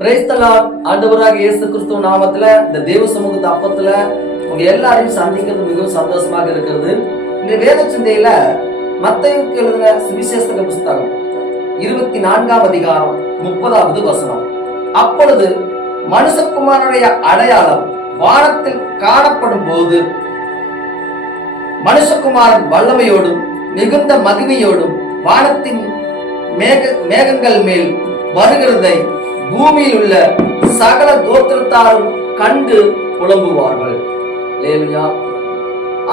பிரைஸ்தலால் ஆண்டவராக இயேசு கிறிஸ்துவ நாமத்துல இந்த தேவ சமூகத்து அப்பத்துல உங்க எல்லாரையும் சந்திக்கிறது மிகவும் சந்தோஷமாக இருக்கிறது. இந்த வேத சிந்தையில மத்தையுக்கு எழுதின சுவிசேஷக புஸ்தகம் இருபத்தி நான்காம் அதிகாரம் முப்பதாவது வசனம். அப்பொழுது மனுஷகுமாரனுடைய அடையாளம் வானத்தில் காணப்படும் போது மனுஷகுமாரன் வல்லமையோடும் மிகுந்த மகிமையோடும் வானத்தின் மேக மேகங்கள் மேல் வருகிறதை பூமியில் உள்ள சகல கோத்திரத்தாரும் கண்டு புலம்புவார்கள்.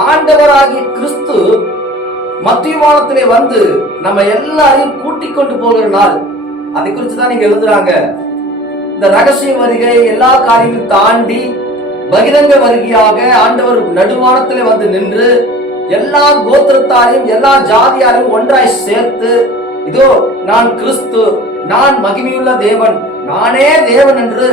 ஆண்டவராகிய கிறிஸ்து மத்தியவானத்திலே வந்து நம்ம எல்லாரையும் கூட்டிக் கொண்டு போகிற நாள். அதை குறித்து தான் நீங்க எழுதுறாங்க. இந்த ரகசிய வருகை எல்லா காரியங்களும் தாண்டி பகிரங்க வருகையாக ஆண்டவர் நடுவானத்திலே வந்து நின்று எல்லா கோத்திரத்தாரையும் எல்லா ஜாதியாரையும் ஒன்றாய் சேர்த்து இதோ நான் கிறிஸ்து நான் மகிமையுள்ள தேவன் நானே தேவன் என்று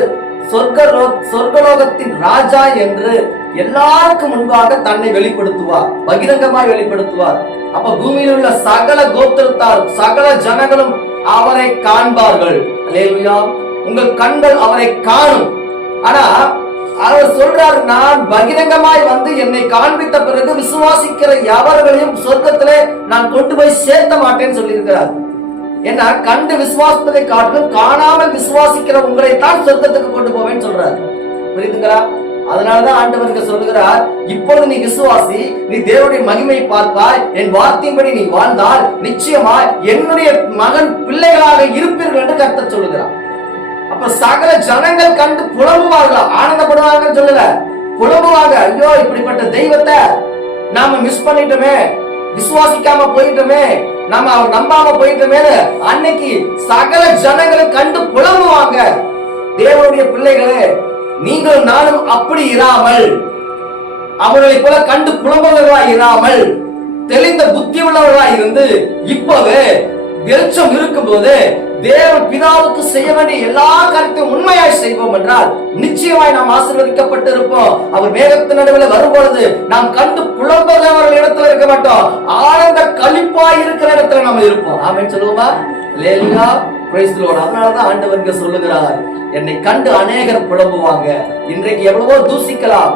சொர்க்க சொர்க்கலோகத்தின் ராஜா என்று எல்லாருக்கும் முன்பாக தன்னை வெளிப்படுத்துவார். பகிரங்கமாய் வெளிப்படுத்துவார். அப்ப பூமியில் உள்ள சகல கோத்திரத்தார் சகல ஜனங்களும் அவரை காண்பார்கள். உங்கள் கண்கள் அவரை காணும். ஆனா அவர் சொல்றார் நான் பகிரங்கமாய் வந்து என்னை காண்பித்த பிறகு விசுவாசிக்கிற எவர்களையும் சொர்க்கத்திலே நான் கொண்டு போய் சேர்த்த மாட்டேன்னு சொல்லியிருக்கிறார். ஏன்னா கண்டு விசுவாசத்தை காட்டிலும் காணாமல் விசுவாசிக்கிற உங்களை தான் சொர்க்கத்துக்கு கொண்டு போவேன்னு சொல்றாரு. புரியுதுங்களா? அதனாலதான் ஆண்டவர் இங்க சொல்லுகிறார் இப்பொழுது நீ விசுவாசி நீ தேவனுடைய மகிமை பார்ப்பாய் என் வார்த்தையின்படி நீ வாழ்ந்தால் நிச்சயமா என்னுடைய மகன் பிள்ளைகளாக இருப்பீர்கள் என்று கர்த்தர் சொல்லுகிறார். அப்ப சகல ஜனங்கள் கண்டு புலம்புவார்கள்? ஆனந்தப்படுவாங்கன்னு சொல்லல. புலம்புவாங்க ஐயோ இப்படிப்பட்ட தெய்வத்தை நாம மிஸ் பண்ணிட்டோமே விசுவாசிக்காம போயிட்டோமே நம்ம அவர் நம்பாம போயிட்டோமே அன்னைக்கு சகல ஜனங்களை கண்டு புலம்புவாங்க. தேவனுடைய பிள்ளைகளே நீங்கள் நானும் அப்படி இராமல் அவர்களை போல கண்டு புலம்புவர்களாய் இராமல் தெளிந்த புத்தி உள்ளவர்களா இருந்து இப்பவே வெளிச்சம் இருக்கும்போது தேவ பிதாவுக்கு செய்ய வேண்டிய எல்லா காரியத்தையும் உண்மையாய் செய்வோம் என்றால் நிச்சயமாய் நாம் ஆசீர்வதிக்கப்பட்டு இருப்போம் அவர் மேகத்தின் நடுவில் வரும்பொழுது நாம் கண்டு புலம்புகிறவர்கள் இடத்துல இருக்க மாட்டோம். ஆனந்த கழிப்பாய் நம்ம இருப்போம். ஆமென் சொல்லுவோமா? லேலியா பிரைஸ் லோட் அதனாலதான் ஆண்டவர் இங்க சொல்லுகிறார் என்னை கண்டு அநேகர் புலம்புவாங்க. இன்றைக்கு எவ்வளவோ தூசிக்கலாம்.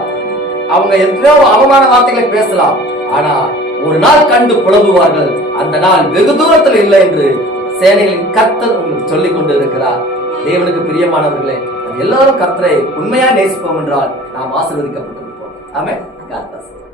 அவங்க எத்தனையோ அவமான வார்த்தைகளை பேசலாம். ஆனா ஒரு நாள் கண்டு புலம்புவார்கள். அந்த நாள் வெகு தூரத்தில் இல்லை என்று சேனைகளின் கர்த்தர் உங்களுக்கு சொல்லிக் கொண்டு இருக்கிறார் தேவனுக்கு பிரியமானவர்களே எல்லாரும் கர்த்தரை உண்மையா நேசிப்போம் என்றால் நாம் ஆசீர்வதிக்கப்பட்டிருப்போம். ஆமே கர்த்தர்.